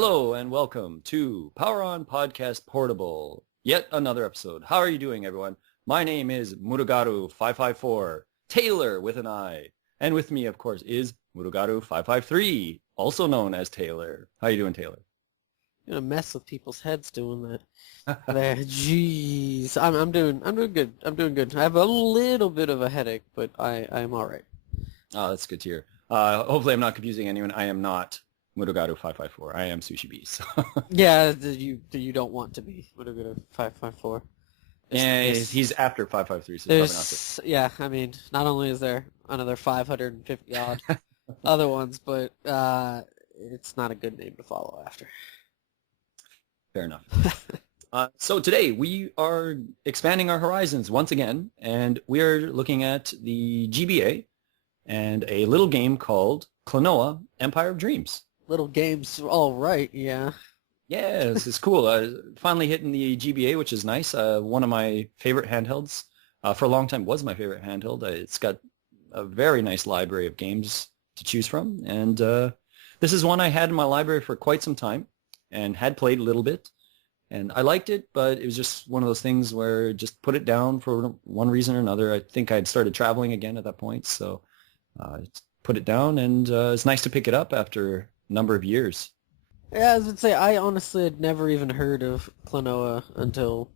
Hello and welcome to Power On Podcast Portable. Yet another episode. How are you doing, everyone? My name is Murugaru554, Taylor with an I. And with me, of course, is Murugaru553, also known as Taylor. How are you doing, Taylor? You're gonna mess with people's heads doing that. There, jeez. I'm doing good. I'm doing good. I have a little bit of a headache, but I'm all right. Oh, that's good to hear. Hopefully I'm not confusing anyone. I am not Murugaru554. I am Sushi B. So. Yeah, you don't want to be. What a good 554. And he's after 553, so he's probably not. Yeah, I mean, not only is there another 550 odd other ones, but it's not a good name to follow after. Fair enough. So today we are expanding our horizons once again, and we are looking at the GBA and a little game called Klonoa, Empire of Dreams. Little games, all right, yeah. Yeah, this is cool. Finally hitting the GBA, which is nice. One of my favorite handhelds. For a long time was my favorite handheld. It's got a very nice library of games to choose from, and this is one I had in my library for quite some time and had played a little bit. And I liked it, but it was just one of those things where just put it down for one reason or another. I think I had started traveling again at that point, so put it down, and it's nice to pick it up after a number of years. Yeah, I would say I honestly had never even heard of Klonoa until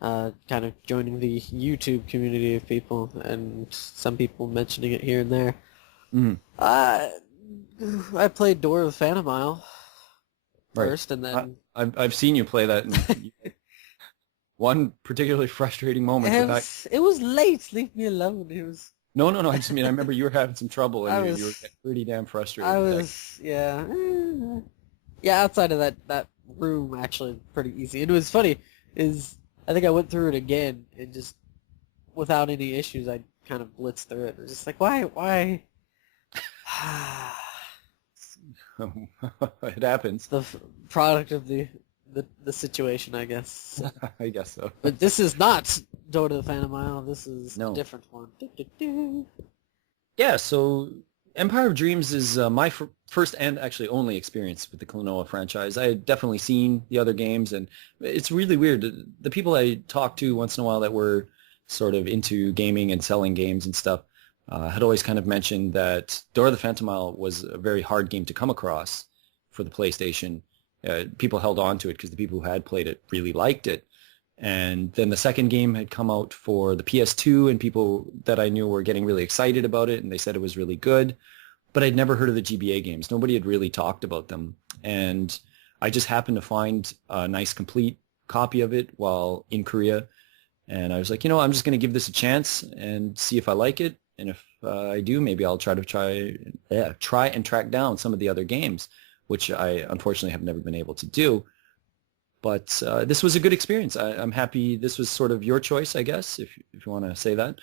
kind of joining the YouTube community of people and some people mentioning it here and there. Mm. I played Door of the Phantom Isle first, Right. and then I've seen you play that. And one particularly frustrating moment. it was late. Leave me alone. It was. No. I just mean I remember you were having some trouble and you were getting pretty damn frustrated. I was, yeah. Yeah, outside of that room, actually, pretty easy. And it was funny, is I think I went through it again, and just, without any issues, I kind of blitzed through it. It was just like, why? It happens. The product of the situation, I guess. I guess so. But this is not Door to the Phantom Isle. This is a different one. Yeah, so Empire of Dreams is my first and actually only experience with the Klonoa franchise. I had definitely seen the other games, and it's really weird. The people I talked to once in a while that were sort of into gaming and selling games and stuff had always kind of mentioned that Door of the Phantom Isle was a very hard game to come across for the PlayStation. People held on to it because the people who had played it really liked it. And then the second game had come out for the PS2, and people that I knew were getting really excited about it, and they said it was really good. But I'd never heard of the GBA games. Nobody had really talked about them. And I just happened to find a nice complete copy of it while in Korea. And I was like, I'm just going to give this a chance and see if I like it. And if I do, maybe I'll try and track down some of the other games, which I unfortunately have never been able to do. But this was a good experience. I'm happy this was sort of your choice, I guess, if you want to say that.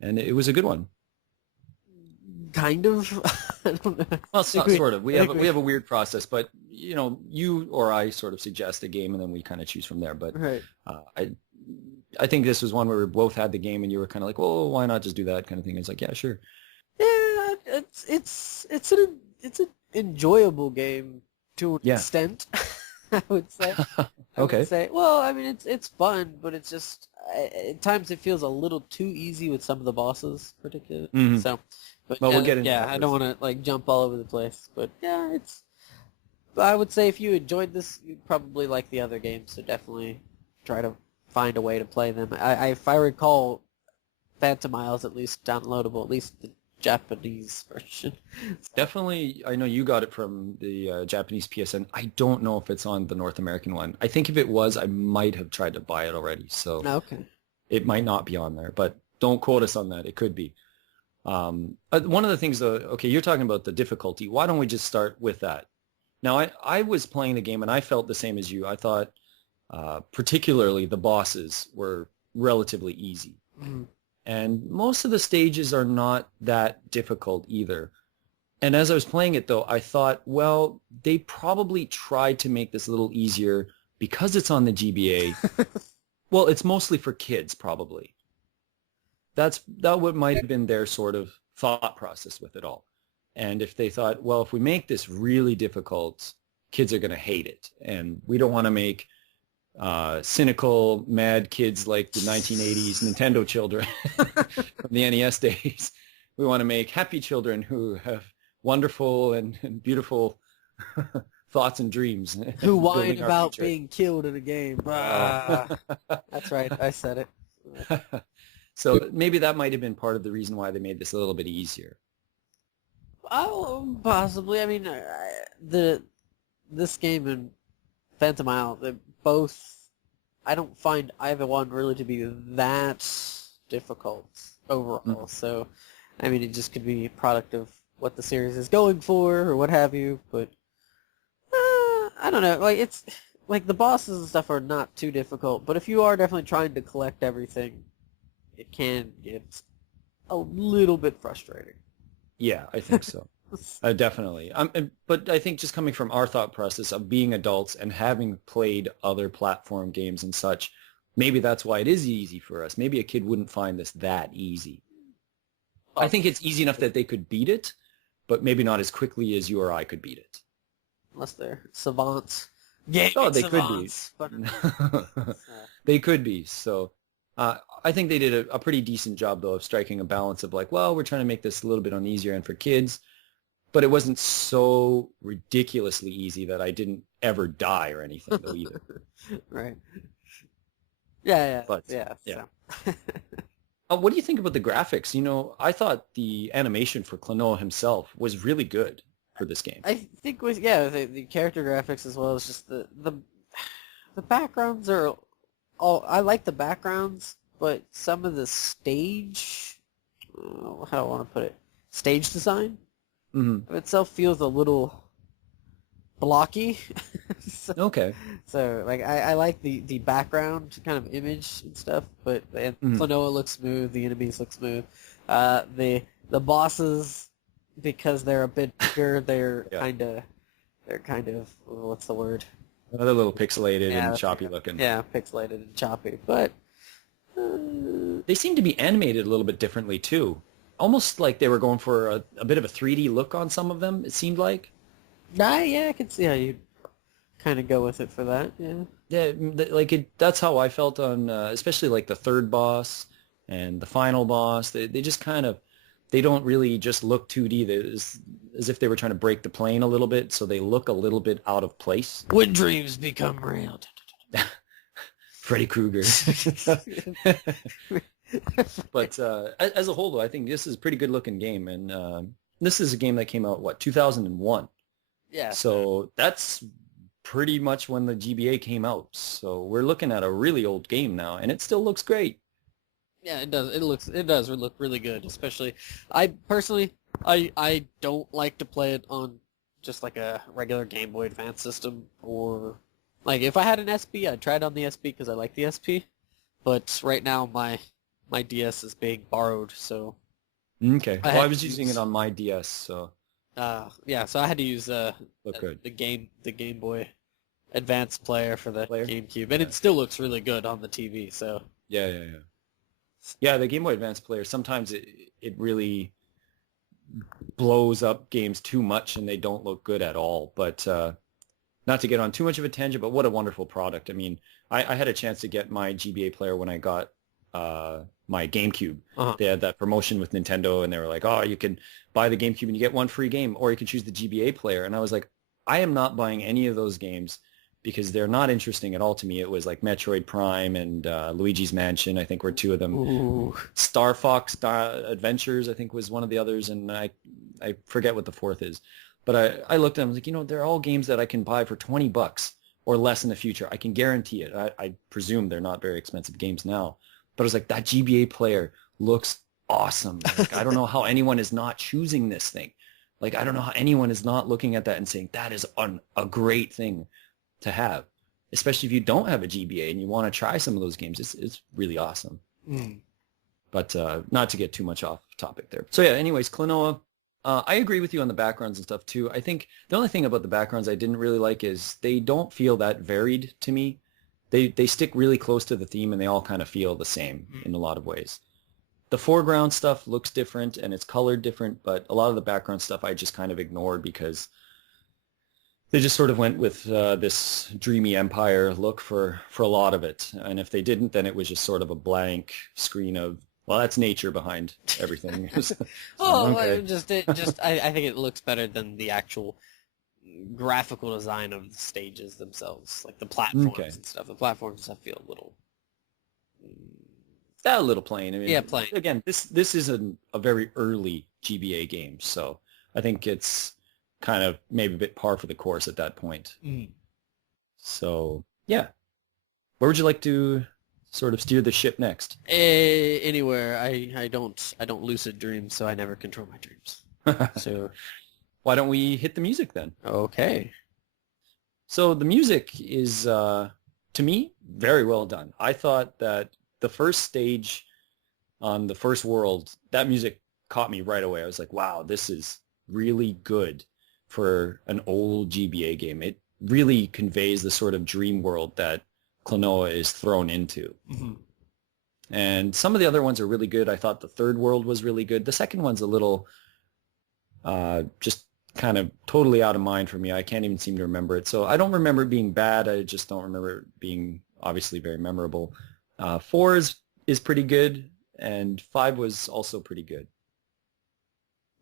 And it was a good one. Kind of. I don't know. Well, it's not sort of. We have a weird process, but you or I sort of suggest a game, and then we kind of choose from there. But right. I think this was one where we both had the game, and you were kind of like, well, why not just do that kind of thing? It's like, yeah, sure. Yeah, it's an enjoyable game to an extent. I would say. Okay. Well, I mean, it's fun, but it's just at times it feels a little too easy with some of the bosses, particularly. Mm-hmm. So, but we'll get into that. that I don't want to jump all over the place, but yeah, I would say if you enjoyed this, you'd probably like the other games. So definitely try to find a way to play them. If I recall, Phantom Isle is at least downloadable, at least the Japanese version. Definitely, I know you got it from the Japanese PSN. I don't know if it's on the North American one. I think if it was, I might have tried to buy it already. So okay. It might not be on there, but don't quote us on that. It could be. One of the things, though, okay, you're talking about the difficulty. Why don't we just start with that? Now, I was playing the game, and I felt the same as you. I thought particularly the bosses were relatively easy. Mm. And most of the stages are not that difficult either. And as I was playing it, though, I thought, well, they probably tried to make this a little easier because it's on the GBA. Well, it's mostly for kids, probably. That what might have been their sort of thought process with it all. And if they thought, well, if we make this really difficult, kids are going to hate it. And we don't want to make cynical, mad kids like the 1980s Nintendo children from the NES days. We want to make happy children who have wonderful and beautiful thoughts and dreams. Who whine building our about future. being killed in a game. That's right, I said it. So maybe that might have been part of the reason why they made this a little bit easier. Oh, possibly. I mean, this game and Phantom Isle, they both, I don't find either one really to be that difficult overall. So, I mean, it just could be a product of what the series is going for or what have you. But I don't know. Like it's like the bosses and stuff are not too difficult. But if you are definitely trying to collect everything, it can get a little bit frustrating. Yeah, I think so. Definitely. But I think just coming from our thought process of being adults and having played other platform games and such, maybe that's why it is easy for us. Maybe a kid wouldn't find this that easy. I think it's easy enough that they could beat it, but maybe not as quickly as you or I could beat it. Unless they're savants. Yeah, oh, they savants. could be. They could be. So I think they did a pretty decent job, though, of striking a balance of like, well, we're trying to make this a little bit on the easier end for kids, but it wasn't so ridiculously easy that I didn't ever die or anything, though, either. Right. Yeah. But, yeah. yeah. So. What do you think about the graphics? You know, I thought the animation for Klonoa himself was really good for this game. I think the character graphics as well as just the backgrounds are all. I like the backgrounds, but some of the stage, how do I want to put it? Stage design of itself feels a little blocky. Okay. So like I like the background kind of image and stuff, but Klonoa looks smooth, the enemies look smooth. The bosses, because they're a bit bigger, they're kind of what's the word? Another little pixelated and choppy looking. Yeah, pixelated and choppy, but they seem to be animated a little bit differently too. Almost like they were going for a bit of a 3D look on some of them, it seemed like. Yeah, I can see how you'd kind of go with it for that, yeah. Yeah, that's how I felt on, especially like the third boss and the final boss. They just kind of, they don't really just look 2D. As if they were trying to break the plane a little bit, so they look a little bit out of place. When dreams become real. Freddy Krueger. But as a whole, though, I think this is a pretty good-looking game, and this is a game that came out, 2001? Yeah. So that's pretty much when the GBA came out. So we're looking at a really old game now, and it still looks great. Yeah, it does. It does look really good. Especially, I personally, I don't like to play it on just like a regular Game Boy Advance system, or like if I had an SP, I'd try it on the SP because I like the SP. But right now, my DS is being borrowed, so. Okay. I was using it on my DS, so. Yeah, so I had to use the Game Boy Advance player for the GameCube, and it still looks really good on the TV. So. Yeah, the Game Boy Advance player, sometimes it really blows up games too much and they don't look good at all. But not to get on too much of a tangent, but what a wonderful product. I mean, I had a chance to get my GBA player when I got my GameCube. They had that promotion with Nintendo, and they were like, oh, you can buy the GameCube and you get one free game, or you can choose the GBA player. And I was like, I am not buying any of those games because they're not interesting at all to me. It was like Metroid Prime and Luigi's Mansion, I think, were two of them. Ooh. Star Fox Adventures, I think, was one of the others, and I forget what the fourth is. But I looked at them, I was like, they're all games that I can buy for $20 or less in the future. I can guarantee it. I presume they're not very expensive games now. But I was like, that GBA player looks awesome. Like, I don't know how anyone is not choosing this thing. Like, I don't know how anyone is not looking at that and saying, that is a great thing to have, especially if you don't have a GBA and you want to try some of those games. It's really awesome. But not to get too much off topic there. So yeah, anyways, Klonoa, I agree with you on the backgrounds and stuff too. I think the only thing about the backgrounds I didn't really like is they don't feel that varied to me. They stick really close to the theme, and they all kind of feel the same in a lot of ways. The foreground stuff looks different and it's colored different, but a lot of the background stuff I just kind of ignored because they just sort of went with this dreamy empire look for a lot of it. And if they didn't, then it was just sort of a blank screen of, well, that's nature behind everything. So, Well, okay. I think it looks better than the actual graphical design of the stages themselves, like the platforms Okay. and stuff. The platforms and stuff feel a little, That a little plain. I mean, yeah, plain. again, this is a very early GBA game, so I think it's kind of maybe a bit par for the course at that point. Mm. So yeah, where would you like to sort of steer the ship next? Anywhere. I don't lucid dream, so I never control my dreams. So Why don't we hit the music then? okay. So the music is, to me, very well done. I thought that the first stage on the first world, that music caught me right away. I was like, wow, this is really good for an old GBA game. It really conveys the sort of dream world that Klonoa is thrown into. Mm-hmm. And some of the other ones are really good. I thought the third world was really good. The second one's a little just kind of totally out of mind for me. I can't even seem to remember it. So I don't remember it being bad. I just don't remember it being obviously very memorable. 4 is pretty good, and 5 was also pretty good.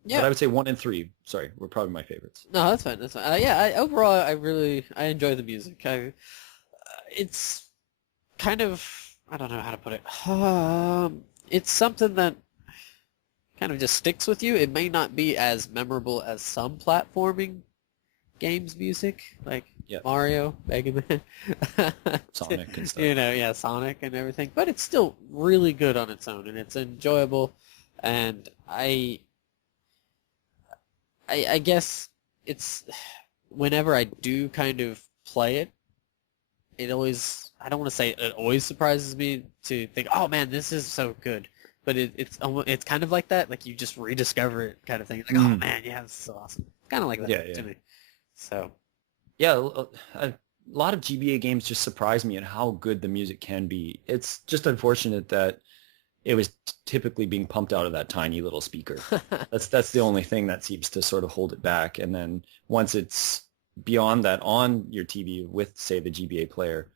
Yeah. But I would say 1 and 3, sorry, were probably my favorites. No, that's fine. That's fine. Yeah, overall, I enjoy the music. It's kind of, I don't know how to put it. It's something that kind of just sticks with you. It may not be as memorable as some platforming games music, like Yep. Mario, Mega Man, Sonic and stuff. you know, yeah, Sonic and everything. But it's still really good on its own, and it's enjoyable. And I guess it's whenever I do kind of play it, it always, I don't want to say it always surprises me to think, oh man, this is so good. But it's kind of like that, like you just rediscover it kind of thing. Like, oh man, yeah, this is so awesome. Kind of like that to me. So yeah, a lot of GBA games just surprise me at how good the music can be. It's just unfortunate that it was typically being pumped out of that tiny little speaker. That's the only thing that seems to sort of hold it back. And then once it's beyond that on your TV with, say, the GBA player,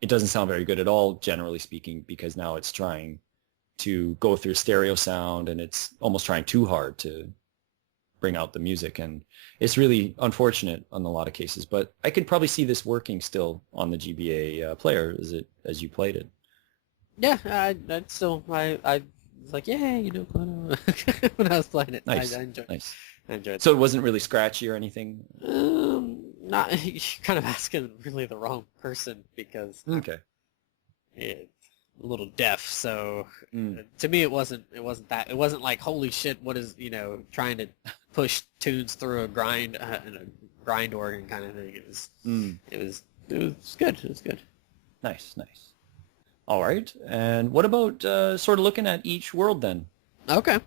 it doesn't sound very good at all, generally speaking, because now it's trying to go through stereo sound, and it's almost trying too hard to bring out the music, and it's really unfortunate on a lot of cases. But I could probably see this working still on the GBA player as you played it. yeah, I was like, yeah, you know, when I was playing it, Nice, I enjoyed nice. I enjoyed it. So it wasn't really scratchy or anything? Not you're kind of asking really the wrong person because Okay. it's a little deaf. So Mm. to me, it wasn't like holy shit, what is, you know, trying to push tunes through a grind organ kind of thing. It was good. It was good. Nice, nice. All right. And what about sort of looking at each world then? Okay.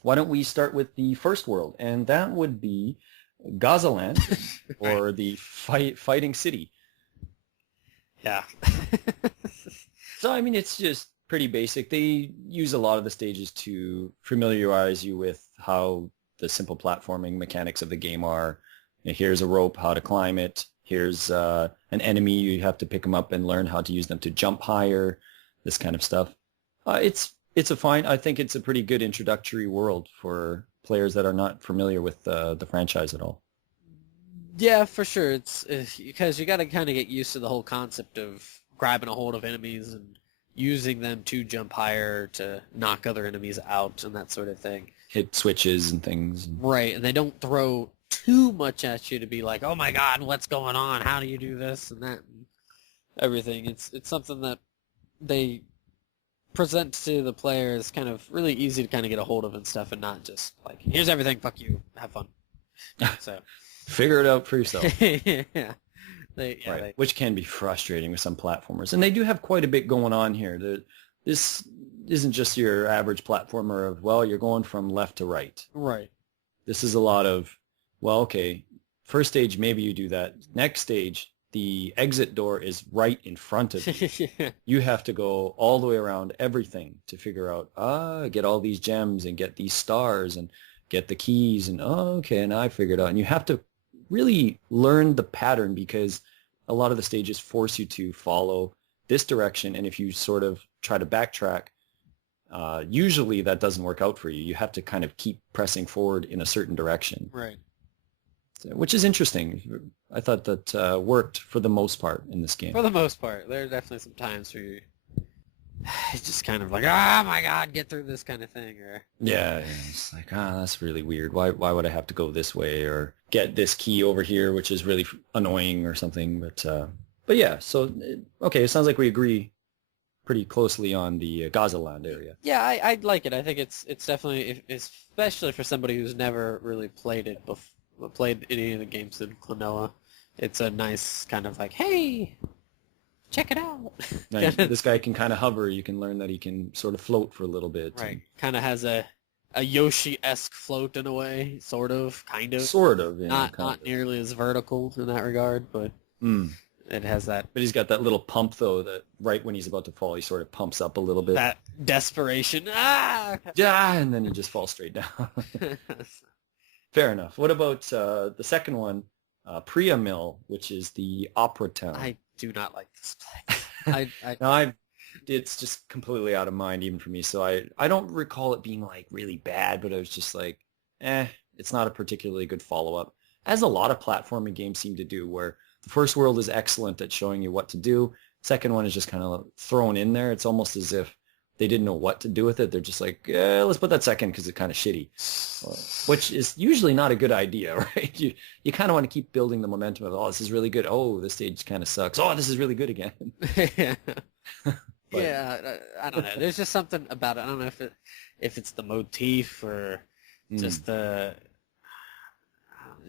Why don't we start with the first world? And that would be Gazaland, or the fighting city. Yeah. So, I mean, it's just pretty basic. They use a lot of the stages to familiarize you with how the simple platforming mechanics of the game are. You know, here's a rope, how to climb it. Here's an enemy, you have to pick them up and learn how to use them to jump higher, this kind of stuff. It's a fine, I think it's a pretty good introductory world for players that are not familiar with the franchise at all. Yeah, for sure. It's because you got to kind of get used to the whole concept of grabbing a hold of enemies and using them to jump higher to knock other enemies out and that sort of thing. Hit switches and things. Right, and they don't throw too much at you to be like, oh my god, what's going on? How do you do this and that and everything? It's something that they present to the player as kind of really easy to kind of get a hold of and stuff, and not just like, here's everything, fuck you, have fun. So Figure it out for yourself. yeah. Right. Which can be frustrating with some platformers. And they do have quite a bit going on here. This isn't just your average platformer of, well, you're going from left to right. Right. This is a lot of, well, okay, first stage, maybe you do that. Next stage, the exit door is right in front of you. Yeah. You have to go all the way around everything to figure out, get all these gems and get these stars and get the keys. And, okay, and I figured out. And you have to really learn the pattern because a lot of the stages force you to follow this direction, and if you sort of try to backtrack, usually that doesn't work out for you. You have to kind of keep pressing forward in a certain direction. Right. Which is interesting. I thought that worked for the most part in this game. For the most part. There are definitely some times where it's just kind of like, oh my god, get through this kind of thing. Or Yeah, it's like, that's really weird. Why would I have to go this way or get this key over here, which is really annoying or something? But yeah, so, okay, it sounds like we agree pretty closely on the Gazaland area. Yeah, I like it. I think it's definitely, especially for somebody who's never really played any of the games in Klonoa, it's a nice kind of like, hey, check it out. Nice. This guy can kind of hover. You can learn that he can sort of float for a little bit. Right. Kind of has a Yoshi-esque float in a way, sort of, kind of. Sort of, yeah. Not nearly as vertical in that regard, but it has that. But he's got that little pump, though, that right when he's about to fall, he sort of pumps up a little bit. That desperation. Ah! Yeah, and then he just falls straight down. Fair enough. What about the second one, Priya Mill, which is the opera town? I do not like this place. It's just completely out of mind even for me. So I don't recall it being like really bad, but I was just like, it's not a particularly good follow-up. As a lot of platforming games seem to do, where the first world is excellent at showing you what to do. Second one is just kind of thrown in there. It's almost as if they didn't know what to do with it. They're just like, let's put that second because it's kind of shitty, which is usually not a good idea, right? You kind of want to keep building the momentum of, this is really good. Oh, this stage kind of sucks. Oh, this is really good again. Yeah. Yeah, I don't know. There's just something about it. I don't know if it's the motif or just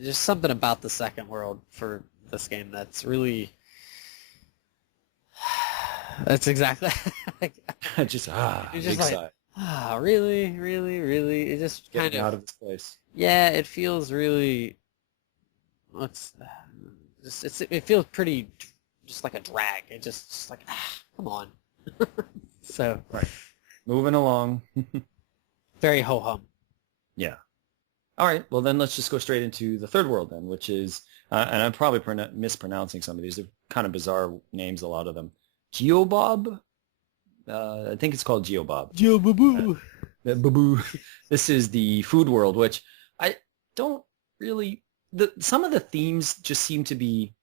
just something about the second world for this game that's really. That's exactly. just like, really, really, really. It just Get kind me of out of this place. Yeah, it feels really. It feels pretty, just like a drag. It just like, come on. So right, moving along. Very ho hum. Yeah. All right. Well, then let's just go straight into the third world then, which is, and I'm probably mispronouncing some of these. They're kind of bizarre names, a lot of them. Geobob? I think it's called Geobob. Geoboo. Boo-boo. This is the food world, which I don't really... Some of the themes just seem to be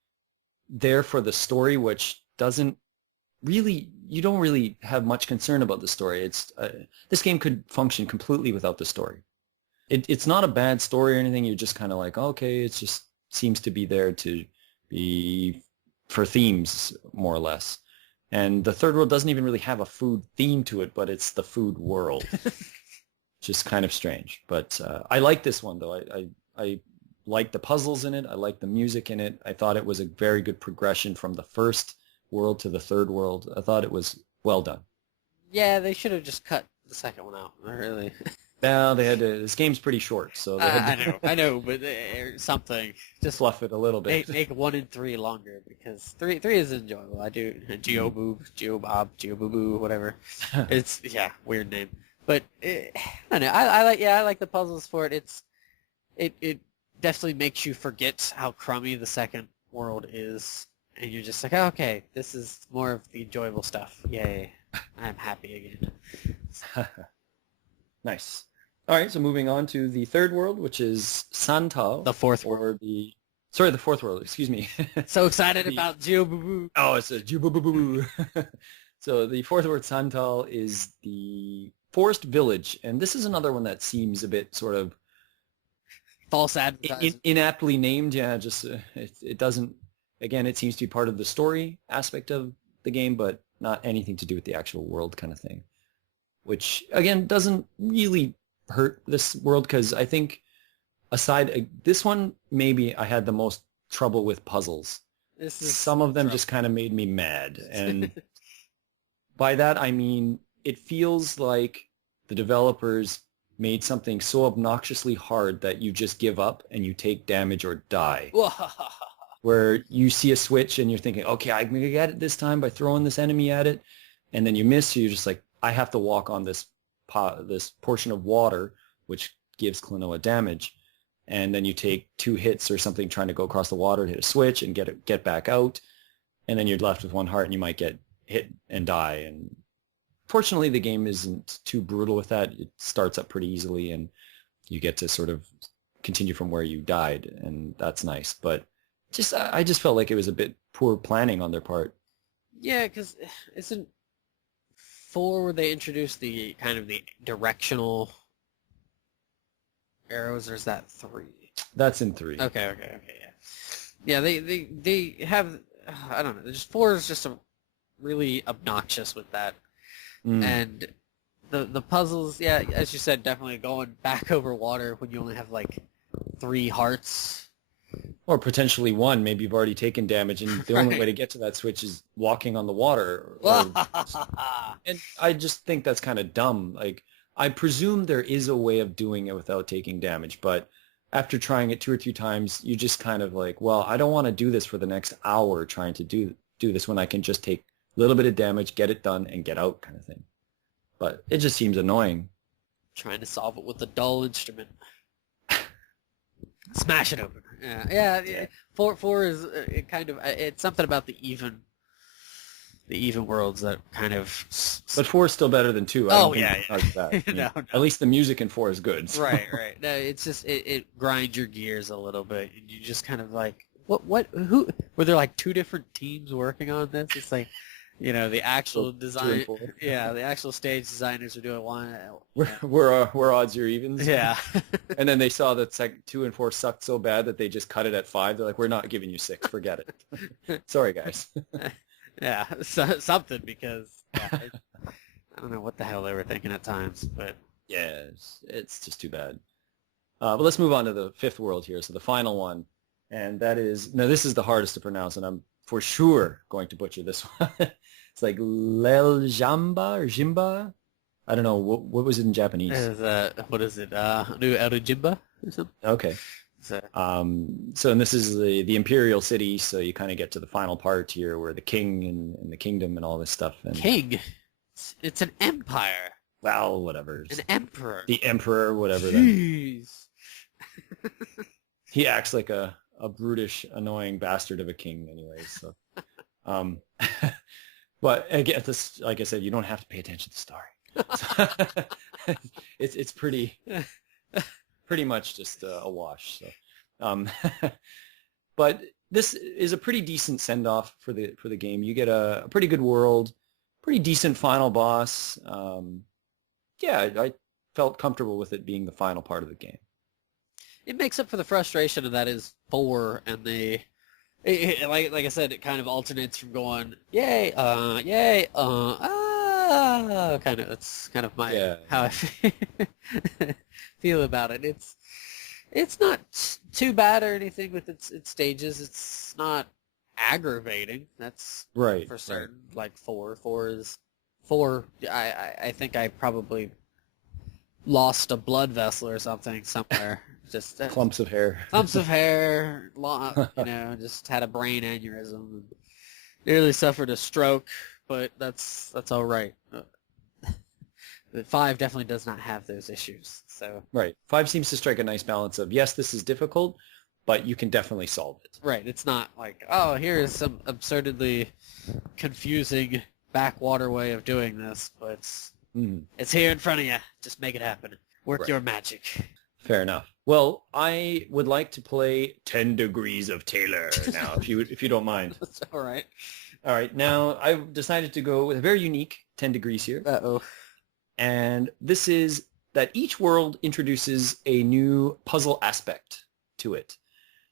there for the story, which doesn't really... You don't really have much concern about the story. It's this game could function completely without the story. It's not a bad story or anything. You're just kind of like, okay, it just seems to be there to be for themes, more or less. And the third world doesn't even really have a food theme to it, but it's the food world. Just kind of strange. But I like this one, though. I like the puzzles in it. I like the music in it. I thought it was a very good progression from the first world to the third world. I thought it was well done. Yeah, they should have just cut the second one out. Really. Now they had to. This game's pretty short, so they had to I know, but something just fluff it a little bit. Make 1 and 3 longer because three is enjoyable. I do Geoboob, Geobob, Geoboo, whatever. It's weird name, but I don't know. I like the puzzles for it. It definitely makes you forget how crummy the second world is, and you're just like, okay, this is more of the enjoyable stuff. Yay, I'm happy again. Nice. All right, so moving on to the third world, which is Santal. The fourth world. The fourth world, excuse me. So excited about Geoboo. Oh, it's a Geoboo. So the fourth world, Santal, is the forest village, and this is another one that seems a bit sort of... False advertising. Inaptly named, yeah, just it doesn't... Again, it seems to be part of the story aspect of the game, but not anything to do with the actual world kind of thing. Which, again, doesn't really hurt this world, because I think this one, maybe I had the most trouble with puzzles. Some of them just kind of made me mad. And by that, I mean, it feels like the developers made something so obnoxiously hard that you just give up and you take damage or die. Where you see a switch and you're thinking, okay, I'm going to get it this time by throwing this enemy at it. And then you miss, so you're just like, I have to walk on this portion of water, which gives Klonoa damage. and then you take 2 hits or something trying to go across the water, hit a switch, and get back out, and then you're left with 1 heart, and you might get hit and die. And fortunately, the game isn't too brutal with that. It starts up pretty easily, and you get to sort of continue from where you died, and that's nice. But I just felt like it was a bit poor planning on their part. Yeah, because isn't 4 where they introduced the kind of the directional arrows, or is that 3? That's in 3. Okay, yeah. Yeah, they have, I don't know, just 4 is just really obnoxious with that. And the puzzles, yeah, as you said, definitely going back over water when you only have like 3 hearts. Or potentially 1. Maybe you've already taken damage, and the only way to get to that switch is walking on the water. And I just think that's kind of dumb. Like, I presume there is a way of doing it without taking damage, but after trying it 2 or 3 times, you just kind of like, well, I don't want to do this for the next hour trying to do this when I can just take a little bit of damage, get it done, and get out, kind of thing. But it just seems annoying. Trying to solve it with a dull instrument. Smash it open. Yeah. 4 is it's something about the even worlds that kind of. But 4 is still better than 2. Yeah. That. No. At least the music in 4 is good. So. Right. No, it's just it grinds your gears a little bit, and you just kind of like, who were there like 2 different teams working on this? It's like, the actual design. Yeah, the actual stage designers are doing one. We're odds or evens. Yeah. And then they saw that 2 and 4 sucked so bad that they just cut it at 5. They're like, we're not giving you 6. Forget it. Sorry, guys. Yeah, something, because I don't know what the hell they were thinking at times, but yeah, it's just too bad. But let's move on to the 5th world here. So the final one, and that is this is the hardest to pronounce, and I'm for sure going to butcher this one. It's like Leljamba or Jimba. I don't know what was it in Japanese. What is it? New Erujimba or something. Okay. And this is the Imperial City, so you kind of get to the final part here where the king and the kingdom and all this stuff. And, king? It's an empire. Well, whatever. An emperor. The emperor, whatever. Jeez. He acts like a brutish, annoying bastard of a king anyway, so. But again, like I said, you don't have to pay attention to the story. So, it's pretty much just a wash. So, but this is a pretty decent send-off for the game. You get a pretty good world, pretty decent final boss. I felt comfortable with it being the final part of the game. It makes up for the frustration of that is 4, and like I said, it kind of alternates from going yay, kind of. That's kind of how I feel about it. It's not too bad or anything with its stages. It's not aggravating. That's right for certain. Right. Like 4 is 4. I think I probably lost a blood vessel or something somewhere. Just clumps of hair. Just had a brain aneurysm. Nearly suffered a stroke, but that's all right. 5 definitely does not have those issues. So right, 5 seems to strike a nice balance of yes, this is difficult, but you can definitely solve it. Right, it's not like here is some absurdly confusing backwater way of doing this, but it's here in front of you. Just make it happen. Work your magic. Fair enough. Well, I would like to play 10 Degrees of Taylor now, if you don't mind. That's all right. All right. Now, I've decided to go with a very unique 10 degrees here. Uh-oh. And this is that each world introduces a new puzzle aspect to it.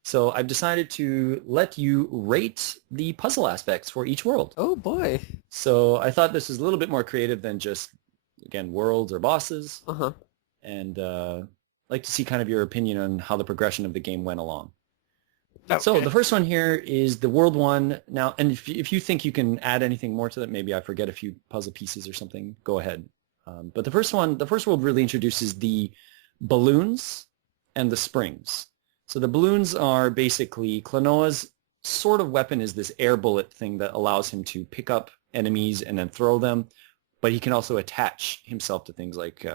So I've decided to let you rate the puzzle aspects for each world. Oh, boy. So I thought this was a little bit more creative than just, again, worlds or bosses. Uh-huh. And like to see kind of your opinion on how the progression of the game went along. Okay. So the first one here is the world one. Now, and if you think you can add anything more to that, maybe I forget a few puzzle pieces or something, go ahead. But the first world really introduces the balloons and the springs. So the balloons are basically Klonoa's sort of weapon is this air bullet thing that allows him to pick up enemies and then throw them, but he can also attach himself to things like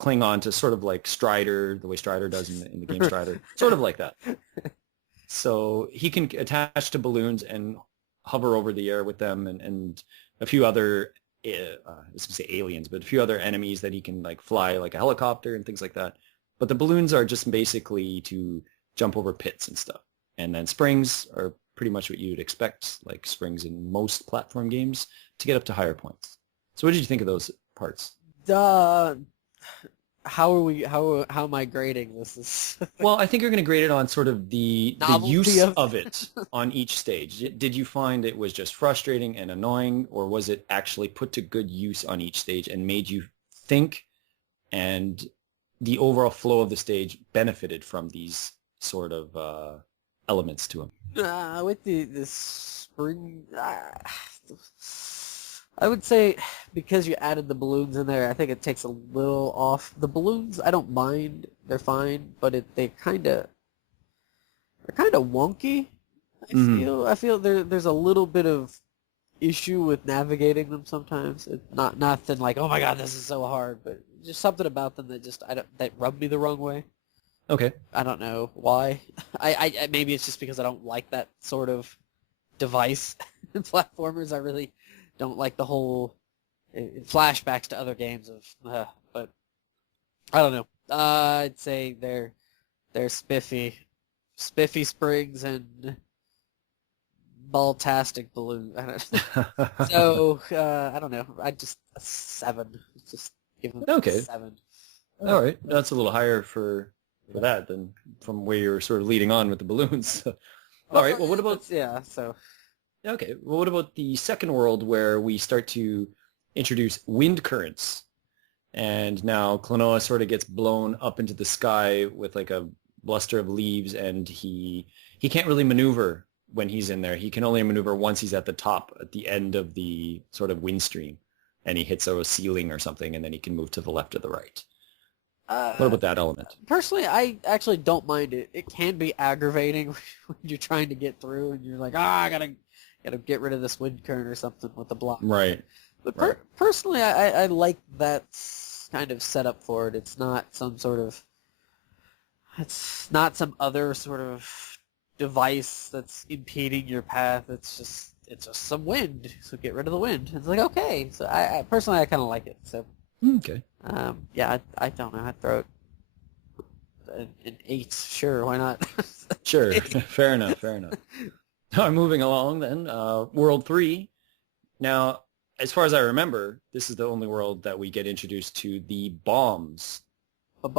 cling on to, sort of like Strider, the way Strider does in the game Strider, sort of like that. So he can attach to balloons and hover over the air with them, and a few other, I was gonna say aliens, but a few other enemies that he can like fly like a helicopter and things like that. But the balloons are just basically to jump over pits and stuff. And then springs are pretty much what you'd expect, like springs in most platform games, to get up to higher points. So what did you think of those parts? How am I grading this? Well, I think you're going to grade it on sort of the Novelty use of- of it on each stage. Did you find it was just frustrating and annoying, or was it actually put to good use on each stage and made you think, and the overall flow of the stage benefited from these sort of elements to them? With the spring, I would say because you added the balloons in there, I think it takes a little off. The balloons, I don't mind; they're fine, but they're kind of wonky. I feel there's a little bit of issue with navigating them sometimes. It's not nothing like, oh my god, this is so hard, but just something about them that rub me the wrong way. Okay. I don't know why. I maybe it's just because I don't like that sort of device in platformers. I really don't like the whole flashbacks to other games but I don't know. I'd say they're spiffy springs and balltastic balloons. So I don't know. I just a 7. Just give them Okay. a 7. All right, that's a little higher for that than from where you're sort of leading on with the balloons. All right. Well, what about So okay? Well, what about the second world where we start to introduce wind currents, and now Klonoa sort of gets blown up into the sky with like a bluster of leaves, and he can't really maneuver when he's in there. He can only maneuver once he's at the top, at the end of the sort of wind stream, and he hits a ceiling or something, and then he can move to the left or the right. What about that element? Personally, I actually don't mind it. It can be aggravating when you're trying to get through and you're like, I gotta get rid of this wind current or something with the block. Right. But Right. Personally, I like that kind of setup for it. It's not some other sort of device that's impeding your path. It's just some wind. So get rid of the wind. It's like, okay. So I personally, I kind of like it. So. Okay. Yeah, I don't know. I'd throw it an 8. Sure, why not? Sure. Fair enough. Fair enough. All right, moving along then. World 3. Now, as far as I remember, this is the only world that we get introduced to the bombs.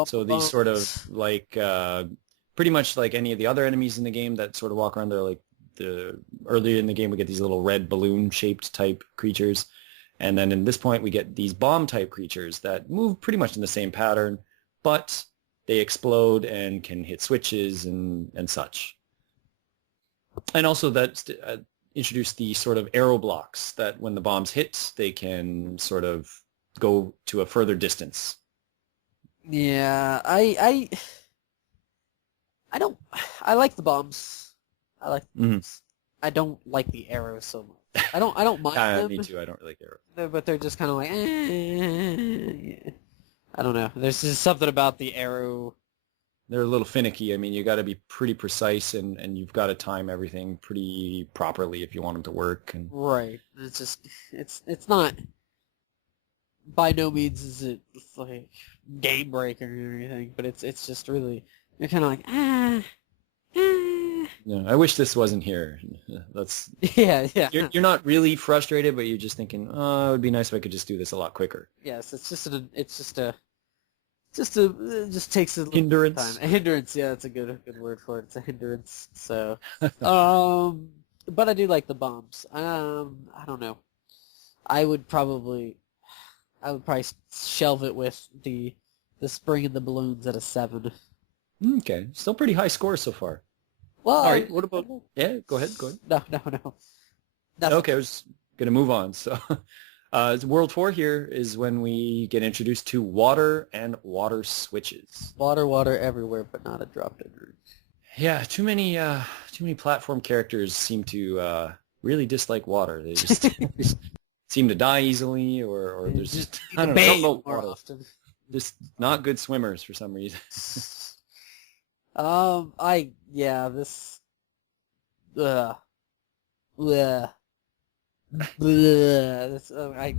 So these sort of like pretty much like any of the other enemies in the game that sort of walk around. They're like earlier in the game we get these little red balloon shaped type creatures. And then in this point, we get these bomb-type creatures that move pretty much in the same pattern, but they explode and can hit switches and such. And also that introduced the sort of arrow blocks that when the bombs hit, they can sort of go to a further distance. Yeah, I don't. I like the bombs. I like the bombs. I don't like the arrows so much. I don't mind them. Me too. I don't really care. But they're just kind of like, yeah. I don't know. There's just something about the arrow. They're a little finicky. I mean, you got to be pretty precise, and you've got to time everything pretty properly if you want them to work. And right. It's just, it's not. By no means is it like game breaker or anything, but it's just really, you're kind of like, Yeah, I wish this wasn't here. That's yeah. You're not really frustrated, but you're just thinking, oh, it would be nice if I could just do this a lot quicker. Yes, it just takes a little Hindrance. time. A hindrance, yeah, that's a good word for it. It's a hindrance. So, but I do like the bombs. I don't know. I would probably shelve it with the spring and the balloons at a 7. Okay, still pretty high score so far. Well, all right. What about? Yeah, go ahead. No. Nothing. Okay, I was gonna move on. So, World 4 here is when we get introduced to water and water switches. Water everywhere, but not a drop-in room. Yeah, too many platform characters seem to really dislike water. They just seem to die easily, or there's just I don't know more water. often. Just not good swimmers for some reason. This, ugh, bleh, bleh, this, I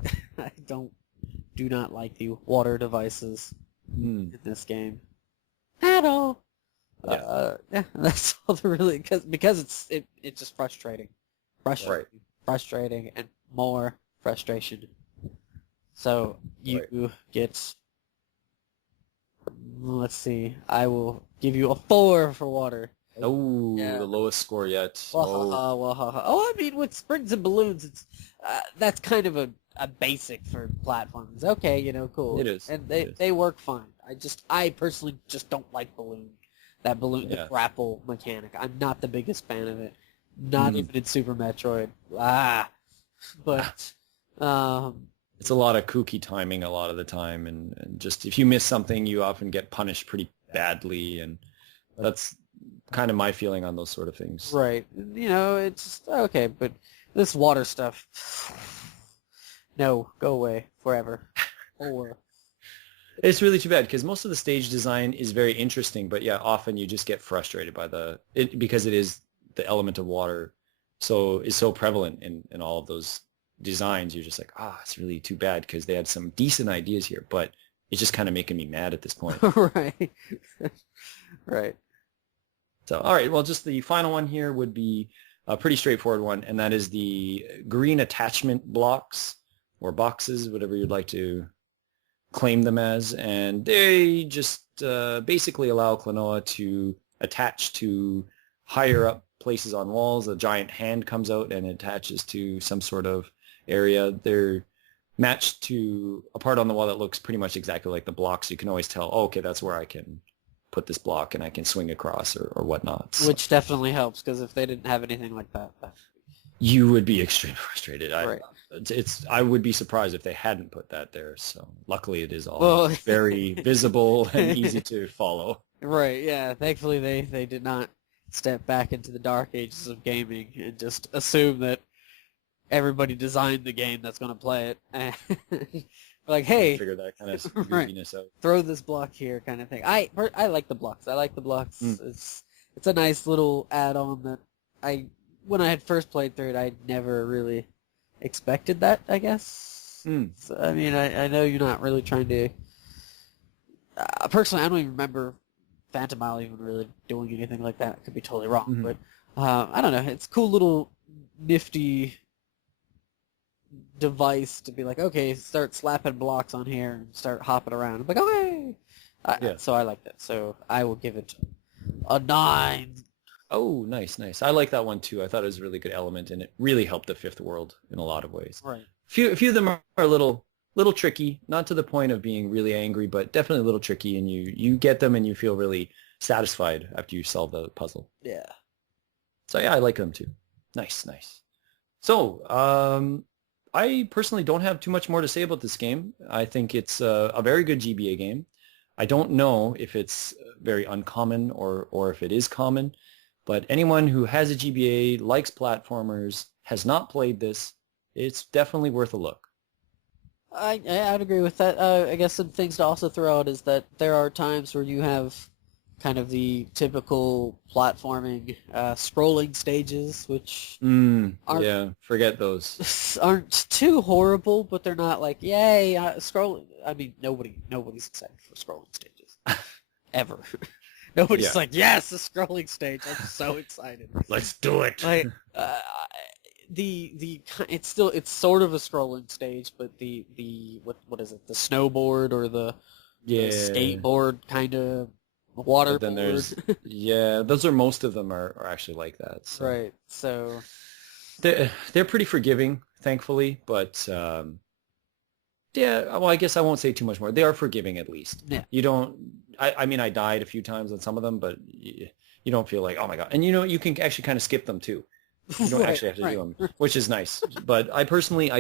do not like the water devices in this game at all. Yeah, that's all the really, because it's just frustrating, Right. frustrating, and more frustration. So you get, let's see, I will give you a 4 for water. Oh, Yeah. the lowest score yet. Wahaha, wahaha. Oh, I mean, with springs and balloons, it's that's kind of a basic for platforms. Okay, cool. It is. And It is. they work fine. I personally just don't like the Yeah. grapple mechanic. I'm not the biggest fan of it. Not even in Super Metroid. But it's a lot of kooky timing a lot of the time, and just if you miss something, you often get punished pretty badly, and that's kind of my feeling on those sort of things. right. It's just, okay, but this water stuff, no, go away forever. Or It's really too bad because most of the stage design is very interesting, but yeah, often you just get frustrated by because it is the element of water, so is so prevalent in all of those designs. You're just like, it's really too bad because they had some decent ideas here, but it's just kind of making me mad at this point. right, right. So, all right, well, just the final one here would be a pretty straightforward one, and that is the green attachment blocks or boxes, whatever you'd like to claim them as, and they just basically allow Klonoa to attach to higher up places on walls. A giant hand comes out and attaches to some sort of area. They're matched to a part on the wall that looks pretty much exactly like the block, so you can always tell, okay, that's where I can put this block and I can swing across or whatnot. So Which definitely helps, because if they didn't have anything like that, you would be extremely frustrated. Right. I would be surprised if they hadn't put that there. So luckily it is all very visible and easy to follow. Right, yeah. Thankfully they did not step back into the dark ages of gaming and just assume that everybody designed the game that's going to play it. Like, hey, Figure that kind of right, goofiness out. throw this block here kind of thing. I like the blocks. I like the blocks. It's a nice little add-on that when I had first played through it, I never really expected that, I guess. So, I mean, I know you're not really trying to... personally, I don't even remember Phantom Isle even really doing anything like that. I could be totally wrong, but I don't know. It's a cool little nifty device to be like, okay, start slapping blocks on here and start hopping around. I'm like, okay! So I like that. So I will give it a 9. Oh, nice. I like that one too. I thought it was a really good element, and it really helped the fifth world in a lot of ways. Right. A few of them are a little tricky, not to the point of being really angry, but definitely a little tricky, and you get them and you feel really satisfied after you solve the puzzle. Yeah. So yeah, I like them too. Nice. So, I personally don't have too much more to say about this game. I think it's a very good GBA game. I don't know if it's very uncommon or if it is common, but anyone who has a GBA, likes platformers, has not played this, it's definitely worth a look. I'd agree with that. I guess some things to also throw out is that there are times where you have kind of the typical platforming scrolling stages, which forget those. aren't too horrible, but they're not like, yay, scrolling. I mean, nobody's excited for scrolling stages. Ever. Nobody's like, yes, a scrolling stage. I'm so excited. Let's do it. Like, it's sort of a scrolling stage, but the what is it? The snowboard or the skateboard kind of water. Then there's those are most of them are actually like that. So. Right. So they're pretty forgiving, thankfully, but well, I guess I won't say too much more. They are forgiving at least. Yeah. You don't. I mean, I died a few times on some of them, but you don't feel like, oh my god. And you can actually kind of skip them too. You don't actually have to do them, which is nice. But I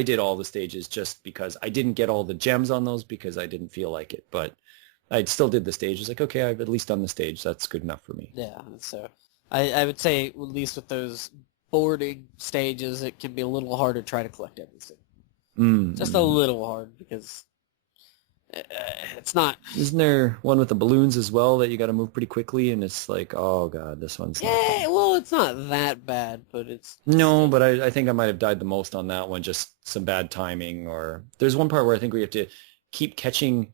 did all the stages just because I didn't get all the gems on those because I didn't feel like it. But I still did the stage. It's like, okay, I've at least done the stage. That's good enough for me. Yeah. So I would say, at least with those boarding stages, it can be a little hard to try to collect everything. Just a little hard because It's not. Isn't there one with the balloons as well that you got to move pretty quickly, and it's like, oh god, this one's not. Yeah, well, it's not that bad, but it's No, still. but I think I might have died the most on that one, just some bad timing, or there's one part where I think we have to keep catching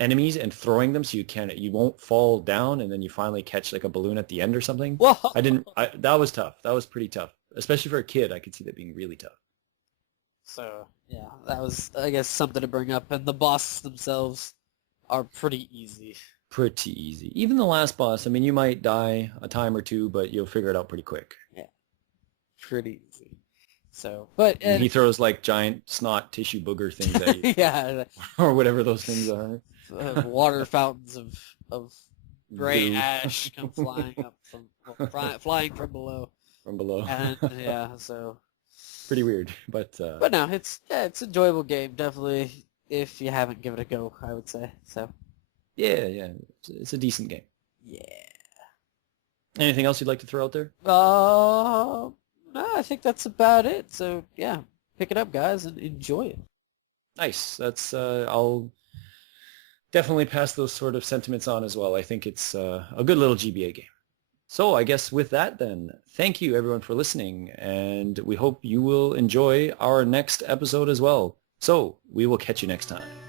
enemies and throwing them so you won't fall down, and then you finally catch like a balloon at the end or something. Whoa! That was tough. That was pretty tough, especially for a kid. I could see that being really tough. So yeah, that was, I guess, something to bring up. And the bosses themselves are pretty easy. Pretty easy. Even the last boss, I mean, you might die a time or two, but you'll figure it out pretty quick. Yeah, pretty easy. So, but And he throws like giant snot tissue booger things at you, yeah, or whatever those things are. water fountains of gray Goo. ash come flying up flying from below. From below. And yeah, so. Pretty weird, but no, it's an enjoyable game, definitely. If you haven't given it a go, I would say. So. yeah, it's a decent game. Yeah. Anything else you'd like to throw out there? No, I think that's about it. So yeah, pick it up, guys, and enjoy it. Nice. That's I'll definitely pass those sort of sentiments on as well. I think it's a good little GBA game. So I guess with that then, thank you everyone for listening, and we hope you will enjoy our next episode as well. So we will catch you next time.